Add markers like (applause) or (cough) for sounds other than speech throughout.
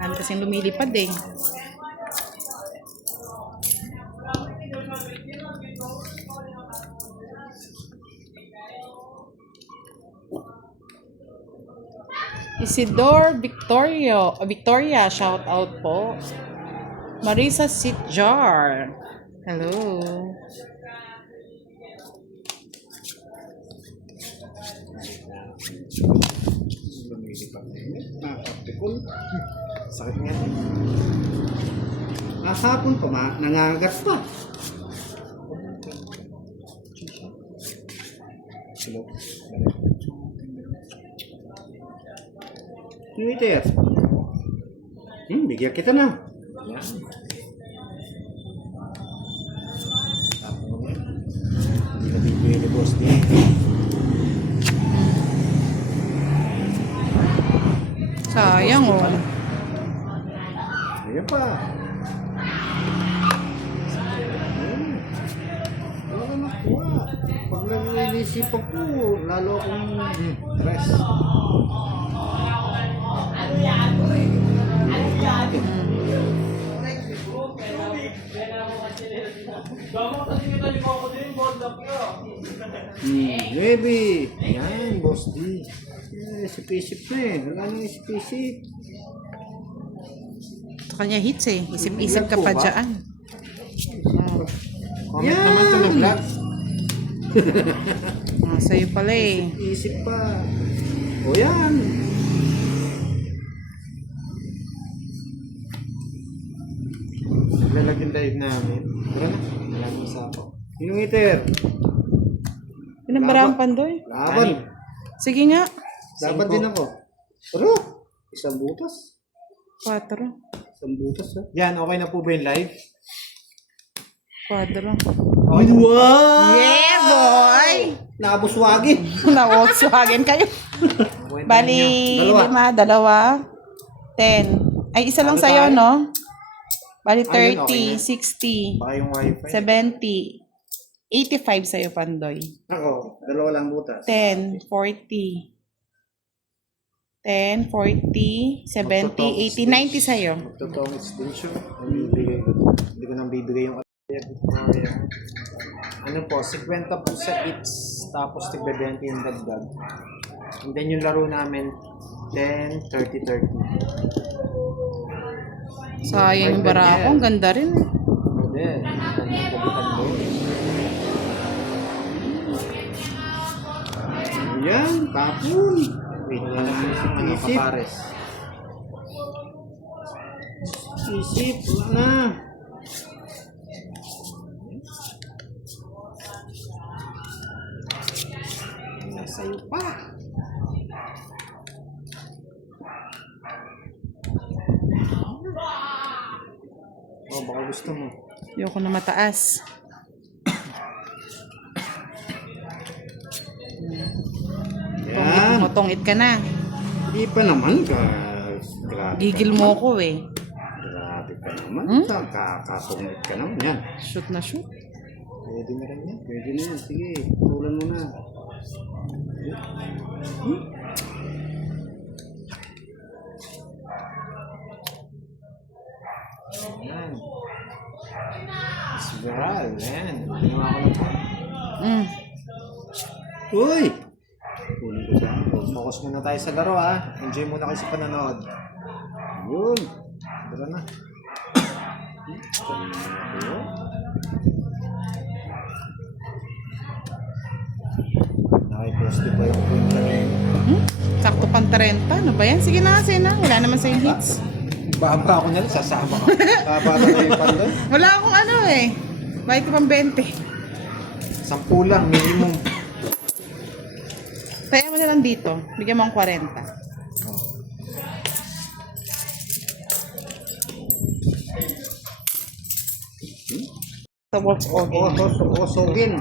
Dami kasing lumilipad eh. Isidore Victorio, Victoria, shout out po. Marisa Sitjar. Hello. Lumilipad na yun. Nakapikol. Sakit nga. Nasapon pa ma, nangagat pa. Twitter. Hmm, bigyan kita na. Yan. Tapos mo yan. Hindi na bibigyan ni boss niya. Sayang inisipan ko, lalo akong hmm, stress. Hmm, baby. Ayan, boss D. Eh, sip-isip na eh. Wala nang isip-isip. Sa kanya hits eh. Isip-isip ka pa dyan. Comment naman ito na vlog. (laughs) Ah, sa'yo pala eh. Isip pa. O yan. Lalag yung live namin. Tara na. Wala mo sa ako. Yung iter. Pinabarahan pandoy. Laban. Sige nga. Laban din ako. Pero, isang butas. Quatro. Isang butas ha. Yan, okay na po ba yung live? Quadro. Ay, wow! Yeah, boy! Nakabuswagin. Na-Volkswagen (laughs) kayo. Bali. Dalawa. lima, dalawa, ten. Ay, isa lang Ano sa'yo, tayo? no? Bali, Ayun, 30, okay na. 60, Baka yung wifi. 70, 85 sa'yo, Pandoy. Ako, dalawa lang butas. 10, 40, 10, 40, 70, 80, 90 sa'yo. Bibigay ko. Hindi ko nang bibigay yung Ayan. ano po, 50 po sa eats, tapos tigbe 20 yung dagdag. And then yung laro namin, 10, 30, 30. Sayang yung barako. Ang ganda rin. Pwede. Yan, tapon. Wait, wala na yung ano, kapares. Isip, wala na. Sa'yo pa. Oh, baka gusto mo. Ayoko na mataas. Yan. Motongit ka na. Hindi pa naman ka. Grabe. Gigil mo ko eh. Grabe ka naman. Hmm? Kakasungit ka naman. Yan. Shoot na shoot. Pwede na rin yan. Pwede na yan. Sige, tulan mo na. Hmm? Yan. Sigaral. Yan. Ginawa ko na. Uy! Kunin ko ako. Focus muna tayo sa laro ha. Enjoy muna kayo sa panonood. Yun. Tara na. Nakapost di pa yung punta rin. Hmm? Sakto pang 30. Ano ba yan? Sige na kasi na. Wala naman sa'yo hits. Baba ako na lang, sasama ka. Baba na kayo pa doon. Wala akong ano eh. Bakit pang 20? Sampu lang, minimum. Kaya mo na lang dito. Bigyan mo ang 40. Oh. Sa works O, okay. o, o, osogin.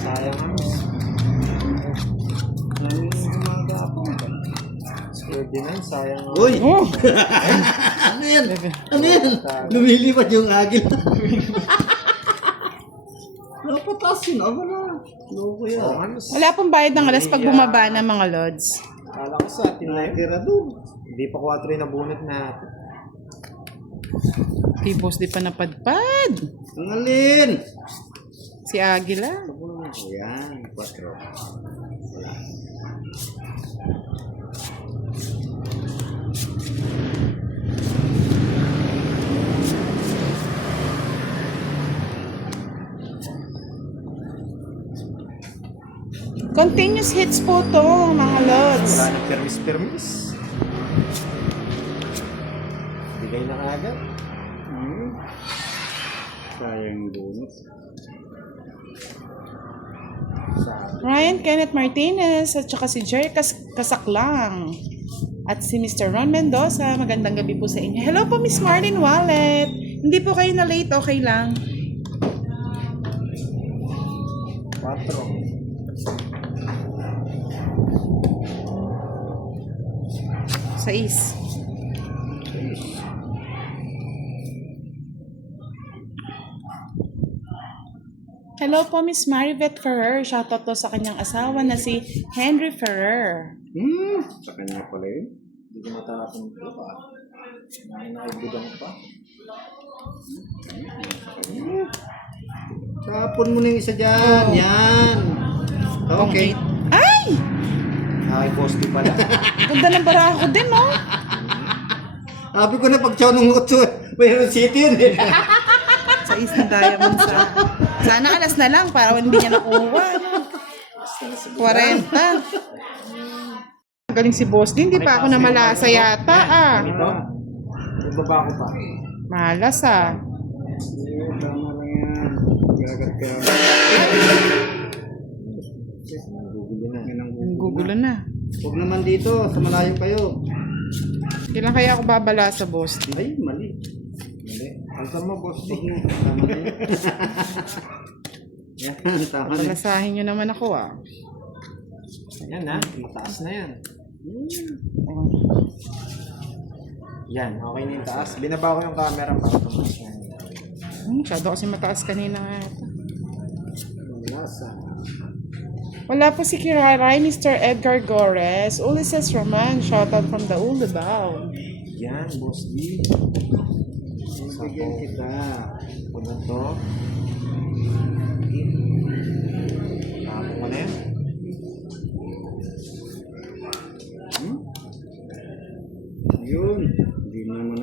Sayang ang din yan, sayang ang Uy! Oh! (laughs) Ano yan? Ano yan? Lumilipad yung agil. (laughs) Napataas yun. Aba na. Loko yan. Oh? Wala pong bayad ng alas pag bumaba ng mga lods. Kala ko sa atin na yun. Nakira doon. Hindi pa 4 yung nabunot natin. Kay boss di pa napadpad. Ang alin! Si Agila. Ayan, 4. Continuous hits po to, mga lods. Wala nang permis-permis. Bigay na agad. Hmm. Sayang yung bonus. Ryan Kenneth Martinez at saka si Jerry Kas Kasaklang. At si Mr. Ron Mendoza. Magandang gabi po sa inyo. Hello po, Miss Marlene Wallet. Hindi po kayo na late, okay lang. Sais. Hello po, Miss Maribeth Ferrer. Shoutout po sa kanyang asawa na si Henry Ferrer. Hmm, sa kanya pala yun. Hindi ko matapon ito pa. Nakinaibudang pa. Tapon mo na yung isa dyan. Oh. Yan. Okay. Ay! Ay, boss, di pala. (laughs) Ganda ng baraho din, oh. Sabi ko na pag chow ng utso, mayroon city yun eh. (laughs) Sa is ng diamond sa... Sana alas na lang para hindi niya nakuha. no? 40. Galing si Boss din, di pa ako na malasa yata ah. Ito? Ibaba ko pa. Malas ah. Tama lang yan. Gagat ka. Gugulo na. Gugulo na. Huwag naman dito, sa malayo kayo. Kailan kaya ako babala sa Boss? Ay, mali. Mali. Alta mo, boss. Huwag na. Tama na yun. (laughs) Yan, tama na. Balasahin nyo naman ako ah. Yan na. Mataas na yan. Yan, okay na yung taas. Binaba ko yung camera para tumaas yan. Hmm, Masyado kasi mataas kanina nga. Lasa. Wala po si Kiraray, Mr. Edgar Gores. Ulysses Roman, shoutout from the Ulubao. Yan, boss D. Bigyan kita. Ano to?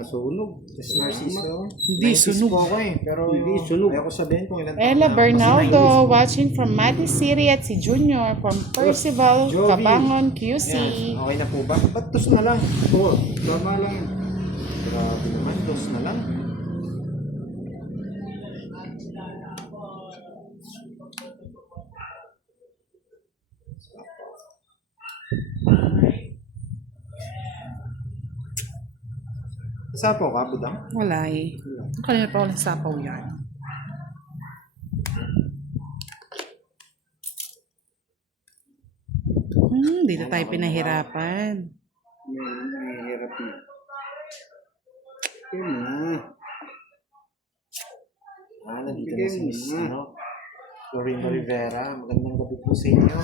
Hindi nasunog. Tapos Narciso. Hindi, 90s sunog. ako eh. Pero Hindi, sunog. Ayoko sabihin kung ilan Ella 90s. watching from Mati City at si Junior from Percival, Jovi. Cabangon, QC. Yan, okay na po ba? Ba't tos na lang? Oo, tama lang yan. Grabe naman, tos na lang. Sapo ka, budang? Wala eh. Kanina pa walang sapaw yan. Hmm, dito tayo pinahirapan. Meron nahihirap na. Yun na. Ah, nandito na si Miss, ano, Lorena Rivera. Magandang gabi po sa inyo.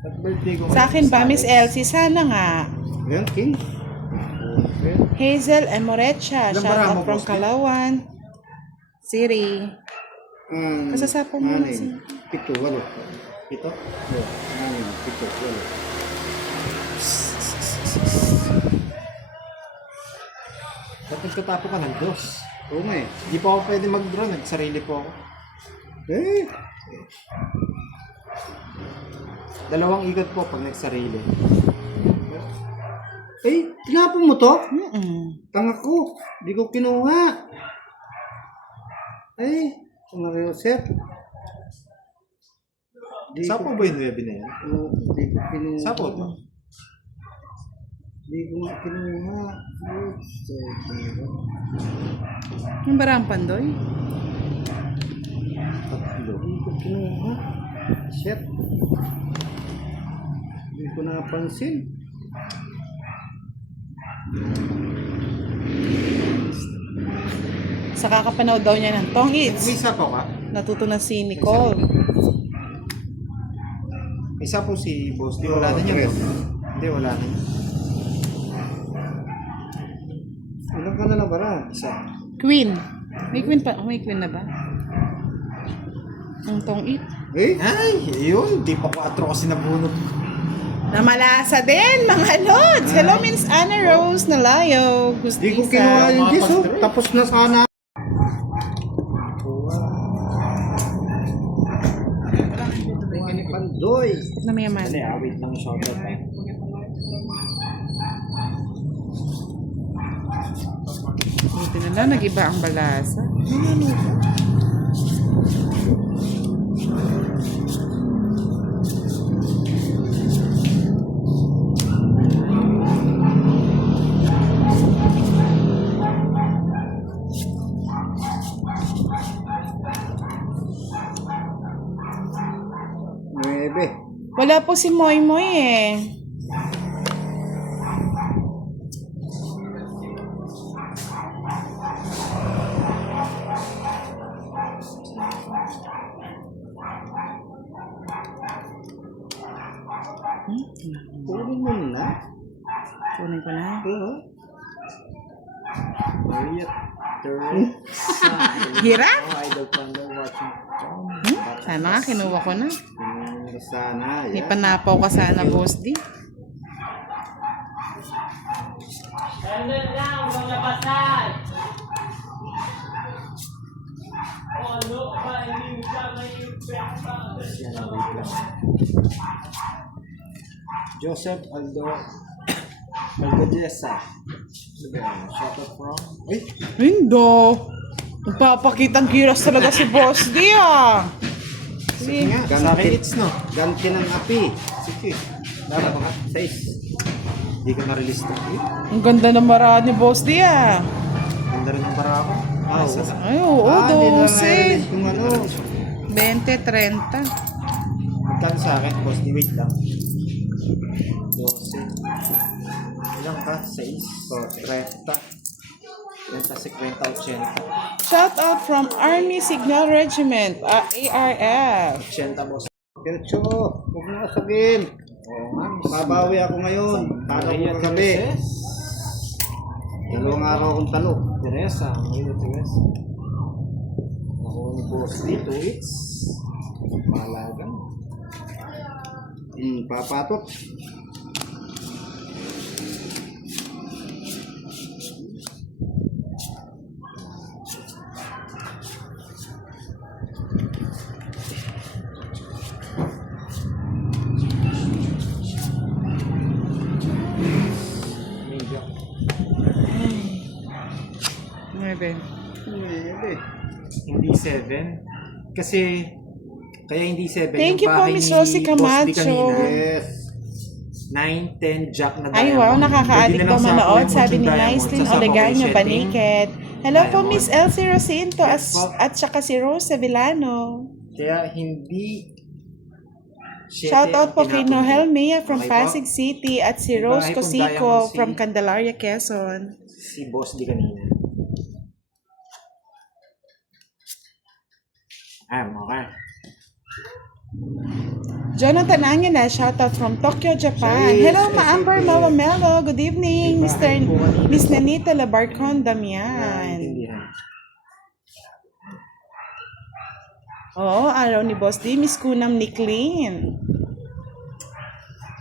At birthday ko Sa akin ba, Miss Elsie? Sana nga. Ayan, King. Hazel Emorecha, Ilan shout out from boss? Kalawan. Siri. Um, Kasasapaw mo na anim, si- Pito, walo. Ito? Oh, anim, pito, walo. Ba't nagkatapo ka ng dos? Oo nga eh. Hindi pa ako pwede mag-draw. Nagsarili po ako. Eh, Dalawang ikot po pag nagsarili. eh, tinapon mo to? Mm-mm. Tanga ko. Di ko kinuha. Ay, tanga kayo, sir. Di Sapo ko, ba yung 9 na yan? oh, di ko kinuha. Sapo to? Di ko nga kinuha. Sir, Yung barang pandoy? Tatlo. Di ko kinuha. Shit. Di ko napansin. Sa kakapanood daw niya ng Tong Eats. May sapo ka? Natuto na si Nicole. Isa po si Boss D. Oo, Wala na no? Hindi, wala na yun. Ilan ka na lang ba na? Isa. Queen. May queen pa. Oh, may queen na ba? Ang tong it. Eh? Ay, yun. Di pa 4 kasi nabunot. Namalasa din, mga lods. Hello, Miss Anna Rose Nalayo. Di ko kinuha yung mga Jess, oh. Tapos na sana. Pandoy. Na mayaman? Dali, ah, wait lang. Pa. Buti na lang, nag-iba ang balasa. Nuebe. Wala po si Moy Moy eh. Kunin mo na. Kunin ko na. Oo. Maria (laughs) Teresa. Hirap? Oh, idol watching. Hmm? Sana nga, kinuha ko na. Sana. May Yan. panapaw ka sana, boss D. Yan ang wait lang. Joseph Aldo Aldo Jessa. Ano ba yan? Shoutout from... Uy! Hindo. Magpapakitang kiras talaga si boss D ah. Sige nga. Ganti. It's no. Ganti ng api. Sige. Dapat mga size. Hindi ka na-release to. Ang ganda ng maraan ni boss D ah. Ganda rin ng bara ko. Ah, Isa. Ay, oo, ah, nila 12. Kung ano. 20, 30. Magkano sa akin? Boss, di wait lang. 12. Ilang ka? 6. Oh, 30. 30, 50, 80. Shout out from Army Signal Regiment, uh, ARF. 80, boss. Diretso. Huwag mo sabihin. Babawi ako ngayon. Talo ko kagabi. Dalawang araw akong talo. Teresa. Maria Teresa. Ako ni boss di 2 weeks. Mahalaga. Hmm, papatot. 7. Kasi, kaya hindi 7. Thank you po, Miss ni Rosie Camacho. Yes. 9, 10, jack na Ay wow, nakaka-addict sa manood, sabi ni ko Olegaño. Baniket. Hello po. Miss Elsie Rosinto at, Yes po. at saka si Rose Sevillano. Kaya hindi... Shout out po kay Noel. Mia from Okay. Pasig City at si Rose Cosico from Candelaria, Quezon. Si boss di kanina. Ah, okay. Jonathan Angela, shout out from Tokyo, Japan. Yes, Hello, Ma-Amber SCP. Mawamelo. Good evening, Mr. Miss Nanita Labarcon Damian. Naiintindihan. Oo, araw ni Boss D, Miss Kunam Nicklin.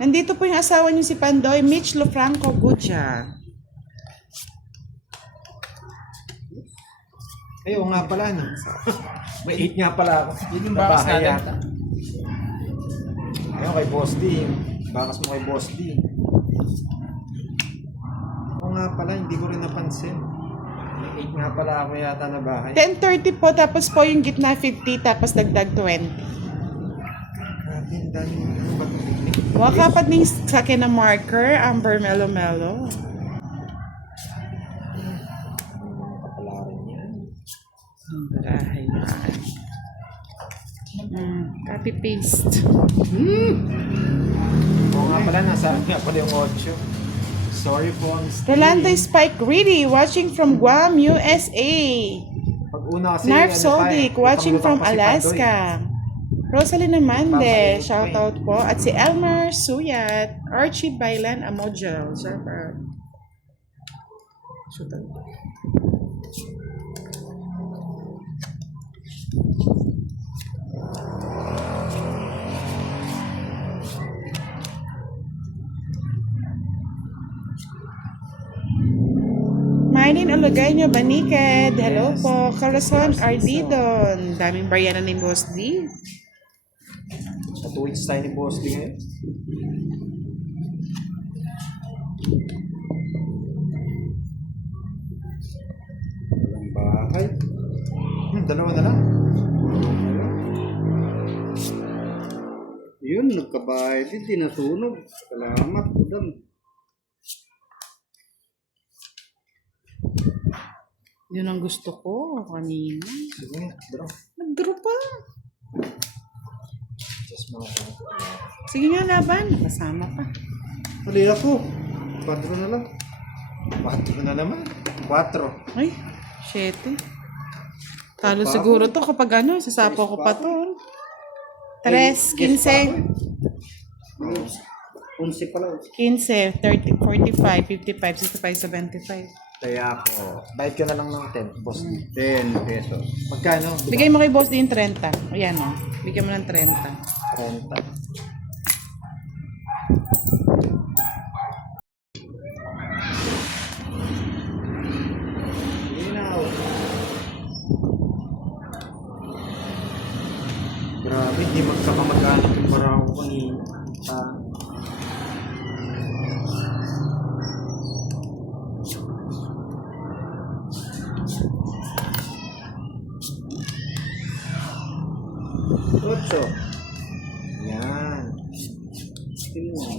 Nandito po yung asawa niyo si Pandoy, Mitch Lofranco Gutya. Ay, oo nga pala, no? May 8 nga pala ako. Yun yung bakas Nabahay natin. yata. Ayun, kay Boss D. Bakas mo kay Boss D. Oo nga pala, hindi ko rin napansin. May 8 nga pala ako yata na bahay. 10.30 po, tapos po yung gitna 50, tapos dagdag 20. Grabe, ang dami ng pag-picnic. Wakapat ning sa akin na marker, Amber Melo Melo. Copy paste. Oo nga pala, nasa nga pala yung 8. Sorry po. Rolando Spike Greedy, watching from Guam, USA. Pag Una kasi, Narf ano pa Soldic, watching from. Alaska. Rosaline Amande, Papainit shout ko eh. out po. At si Elmer Suyat, Archie Bailan Amojel, shout out. Shout out. Maylin Ologaño Baniked, hello Yes. po. Corazon Ardidon, daming baryanan ni Boss D. Sa two weeks tayo ni Boss D ngayon. Walang bahay. Hmm, dalawa na lang. Yun, nagkabahay din, di nasunog. Salamat, udang. Yun ang gusto ko kanina. Sige, bro. Nag-draw pa. Just mga Sige nga laban, kasama pa. Hali ako. Patro na lang. Quatro na naman. Quatro. Ay, shete. Talo Pa siguro to kapag ano, sasapo ko pa to. Tres, Yes, pa ako 15, eh. Unsi pala. 15, 30, 45, 55, 65, 75. Kaya ako, bayad ka na lang ng 10, Boss D. 10 pesos. Magkano? Bigay mo kay boss din 30. Ayan o. Bigyan mo ng 30. 30. Linaw. Grabe, di magkakamag-anak yung barako kanina. Ocho. yan. Tingnan.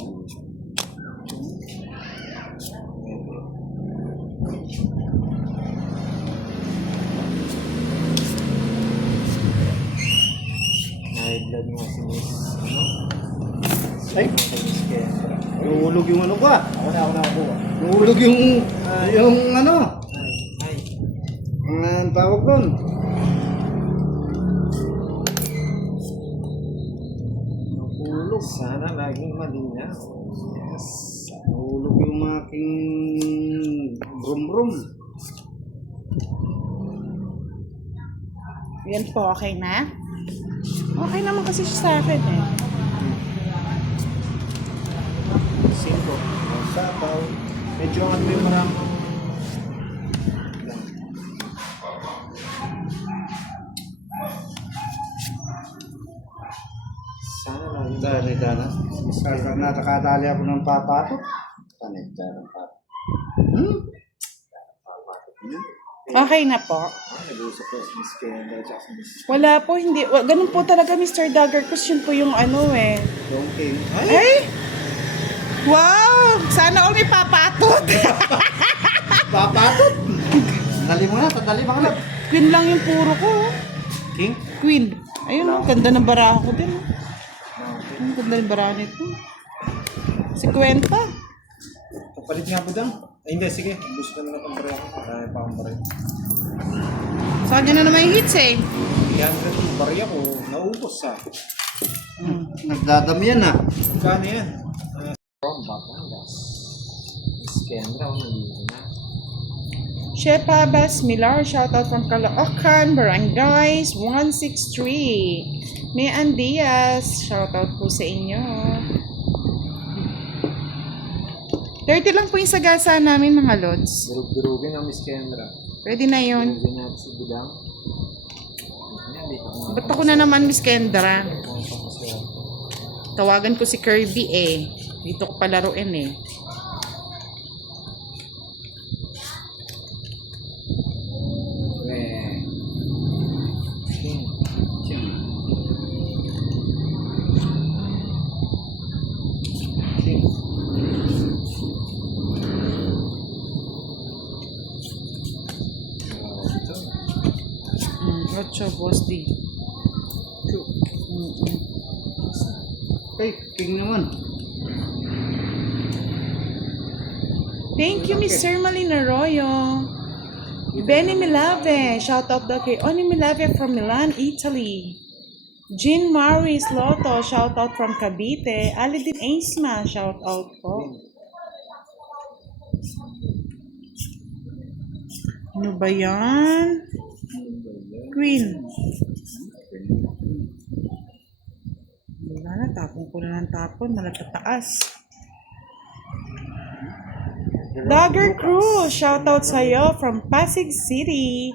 High blood nga si Miss, ano? Ay. Nahulog yung ano ka. Ako na, ako na ako. Nahulog yung, yung ano. Yan po, okay na? Okay naman kasi siya sa akin eh. Cinco. Sabaw. Medyo ano yung marami. Sana laging Dali, dali. Kaka nakakadali ako ng papato. Tanay, dali, papato. Hmm? Okay na po. Nag-uusap ko si Miss Kendra at si Miss Wala po, hindi. wa- Ganun po talaga, Mr. Dagger. Kasi yun po yung ano eh. Donkey. Ay! Wow! Sana all may papatot. (laughs) Papatot! Dali mo na, tadali mo na. Queen lang yung puro ko. oh. King? Queen. Ayun, oh, ganda ng baraha ko din. oh. Ang ganda ng baraha nito. Si Kwenta. Kapalit nga po dang. Ay hindi, sige. Gusto na lang pang pareho. Marami pa akong pareho. Sa kanya na naman yung hits eh. 300 yung pareho ko. Naubos sa. Nagdadam yan ah. Kano yan? Uh, from Batangas. Miss Kendra, oh, nandito na. Shepa Bas Milar, shoutout from Caloocan, Barangays 163. Mian Diaz, shoutout po sa inyo. 30 lang po yung sagasa namin mga lods. Durug-durugin ang Miss Kendra. Pwede na yun. Durugin natin si Budang. Ba't ako na naman, Miss Kendra? Tawagan ko si Kirby eh. Dito ko palaruin. Eh. Ocho, Boss D. Mm, mm. Ay, king naman. Thank you, Sir Malina Arroyo. Benny Milave, shout out daw kay Oni Milave from Milan, Italy. Jean Maris Lotto, shout out from Cavite. Alidin Aisma, shout out po. Ano ba yan? Queen. Wala na, tapon ko na ng tapon. Malagkataas. Dogger Cruz, shoutout sa'yo from Pasig City.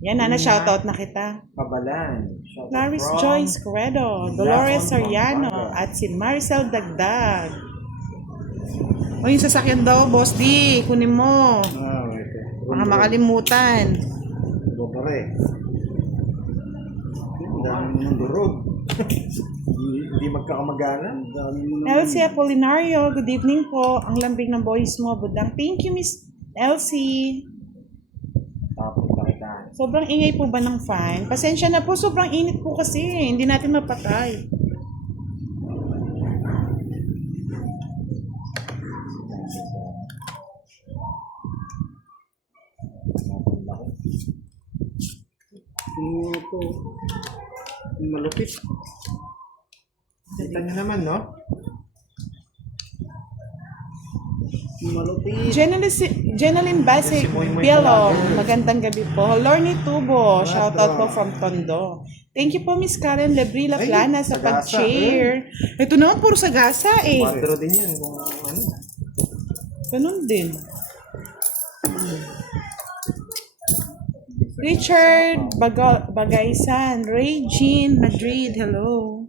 Yan, Nana, shoutout na kita. Clarice from- Joyce Credo, Dolores Soriano, at si Maricel Dagdag. O yung sasakyan daw, Boss D, kunin mo. Ah. Mga makalimutan. Babare. Ang dami mo ng durog. Hindi, magkakamagalan. Dami mo ng... Elsie Apolinario, good evening po. Ang lambing ng boys mo, budang. Thank you, Miss Elsie. Tapos nakita. Sobrang ingay po ba ng fan? Pasensya na po, sobrang init po kasi. Hindi natin mapatay. Ito? Ang Malupit. Kita nyo naman, no? Malupit. Jeneline, Jeneline Basic, Si Moy Moy Bielo, magandang gabi po. Lorny Tubo, shoutout po from Tondo. Thank you po Miss Karen Lebrila Ay, Plana sa sagasa, pag-share. Ito naman puro sagasa eh. Quadro din yan. Kung ano. Ganun din. Richard Baga- Bagaysan, Ray Jean Madrid, hello.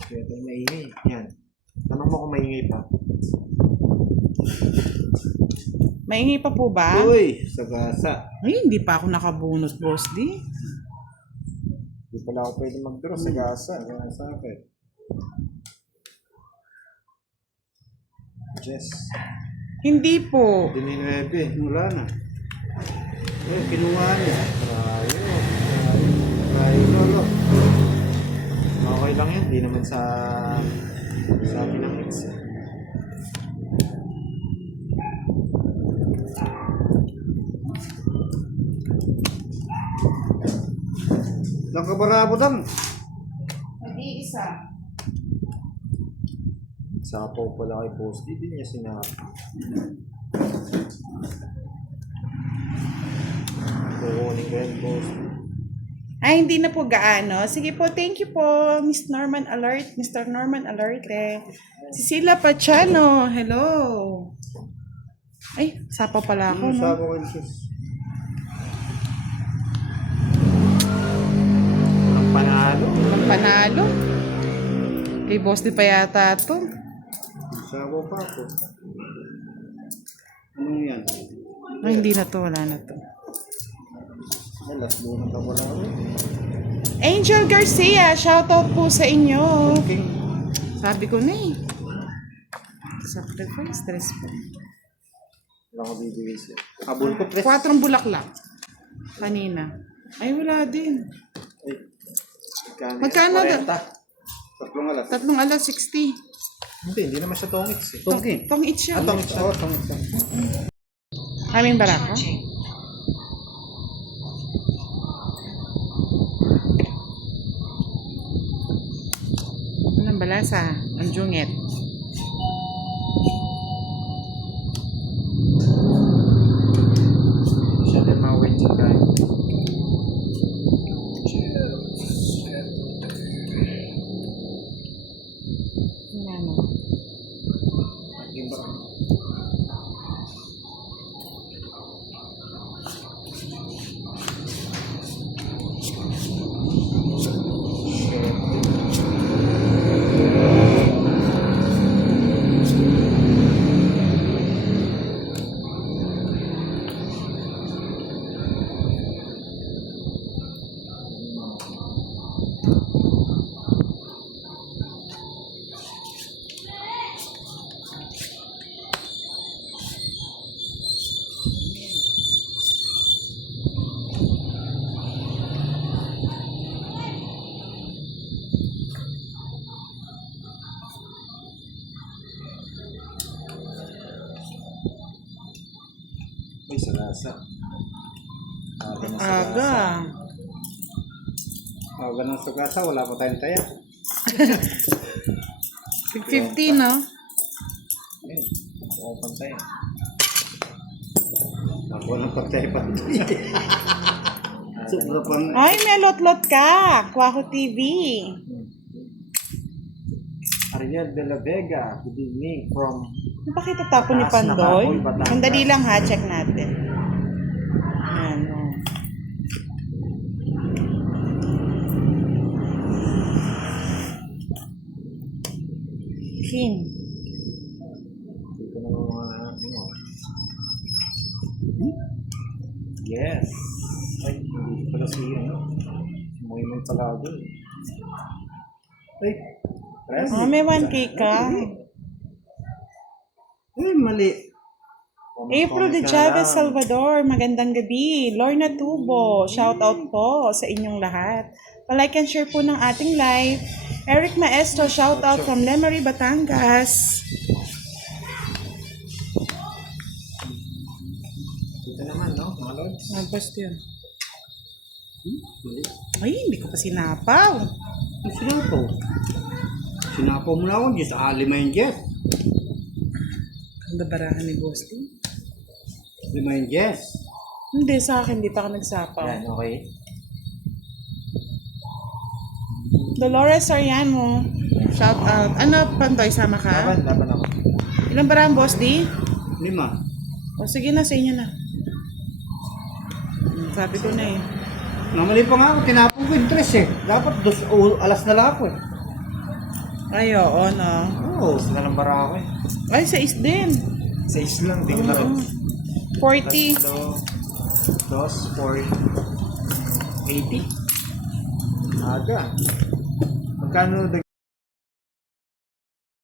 Kaya ito maingay. Yan. Tanong mo kung maingay pa. Maingi pa po ba? Uy, sagasa. Ay, hindi pa ako nakabunot, boss di. Hindi pala ako pwede mag-draw sa gasa. Sagasa ka. Jess. Hindi po. Dininwebe. Wala na. Eh, kinuha niya. Rayo. Ay, lolo. Okay lang yan. Hindi naman sa sa atin ang hits. eh. Lang kabarabo dam. Nag-iisa. Sapaw pala kay Post. Di din niya sinabi. Kukunin ko yan, Post. Ay, hindi na po gaano. Sige po, thank you po, Miss Norman Alert, Mr. Norman Alerte. Cecilia Pachano, hello. Ay, sapa pala ako, Ano no? yun, sis? Ang panalo. Ang panalo. Kay boss di pa yata to. Sabi pa ako. Anong yan? Ay, hindi na to, wala na to. Ay, last doon ang kabarabo. Angel Garcia, shoutout po sa inyo. King. Sabi ko na eh. Sacrifice, stress po. Wala ko bibigay siya. Habol ko, tres. Quatrong bulaklak. Kanina. Ay, wala din. Ay. Magkano? yan? Magkano daw? 40. Tatlong alas. Tatlong alas, 60. Hindi, hindi naman siya tongits eh. Tongki. Tong it siya. Ah, tongits siya. Oo, tongki siya. Aming barako. Anong balasa? Ang jungit. Sa gasa. Aga na sa Aga. gasa. Oh, ganun sa gasa, wala pa tayong taya. (laughs) 50, no? Ayun. Oo, pantay. Ako nang pagtay-pantay. Sobra pang... Ay, may lot-lot ka. Kwaku TV. Ariel de la Vega, good evening from Bakit tapo ni Pandoy? Batangas. Sandali lang ha, check natin. King. Yes. Ay, hindi pala si ano. Si Moimon Talago. Ay, Press. Oh, may 1K ka. ay, mali. April de Chavez Salvador, magandang gabi. Lorna Tubo, shout out po sa inyong lahat. Palike and share po ng ating live. Eric Maestro, shout out from Lemery, Batangas. Dito naman, no? Mga lords. Nabas yun. Mali. Ay, hindi ko pa sinapaw. Ang sinapaw. Sinapaw mo na ako, Diyos, alima yung Jess. Ang babarahan ni Bosti. Lima yung Jess. Hindi, sa akin, hindi pa ako nagsapaw. Yan, okay. Dolores Soriano, shout out. Ano, Pantoy, sama ka? Laban, laban ako. Ilang barahan, Boss D? Lima. O, sige na, sa inyo na. Sabi ko na eh. Namali pa nga ako, tinapon ko yung tres eh. Dapat dos, o, alas na lang ako eh. Ay, oo, no. Oo. Gusto na ng bara ako eh. Ay, sa is din. Sa islang, di ko rin. 40. Tatlo, dos, four, 80. Aga. Magkano